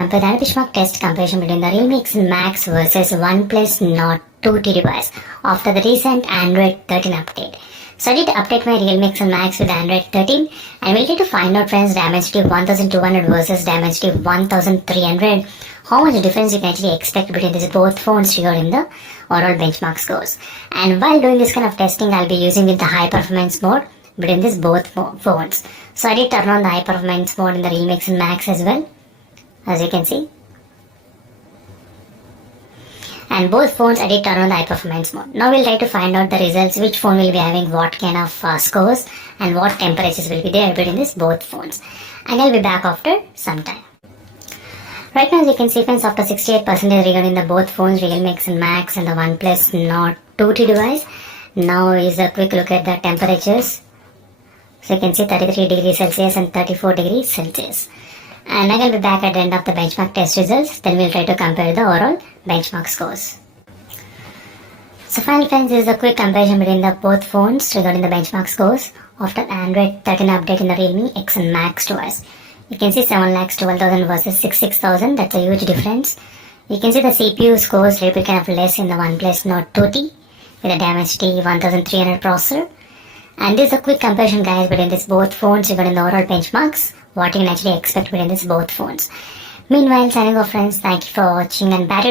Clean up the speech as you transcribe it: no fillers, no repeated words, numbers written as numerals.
Compare the benchmark test comparison between the Realme X Max versus OnePlus Nord 2T device after the recent Android 13 update. So I did update my Realme X Max with Android 13 and we'll get to find out, friends, Dimensity 1200 versus Dimensity 1300. How much difference you can actually expect between these both phones regarding the overall benchmark scores. And while doing this kind of testing, I'll be using the high performance mode between these both phones. So I did turn on the high performance mode in the Realme X Max as well, as you can see. And both phones I did turn on the high performance mode. Now we'll try to find out the results, which phone will be having what kind of scores and what temperatures will be there between these both phones. And I'll be back after some time. Right now, as you can see, friends, after 68% regarding the both phones, Realme X Max and the OnePlus Nord 2T device. Now is a quick look at the temperatures. So you can see 33 degrees Celsius and 34 degrees Celsius. And I will be back at the end of the benchmark test results. Then we'll try to compare the overall benchmark scores. So finally, friends, this is a quick comparison between the both phones regarding the benchmark scores after Android 13 update in the Realme X Max device. You can see 7,12,000 versus 66,000. That's a huge difference. You can see the CPU scores a little bit kind of less in the OnePlus Nord 2T with a Dimensity 1300 processor. And this is a quick comparison, guys, between these both phones regarding the overall benchmarks. What you can actually expect between these both phones. Meanwhile, signing off, friends. Thank you for watching and battery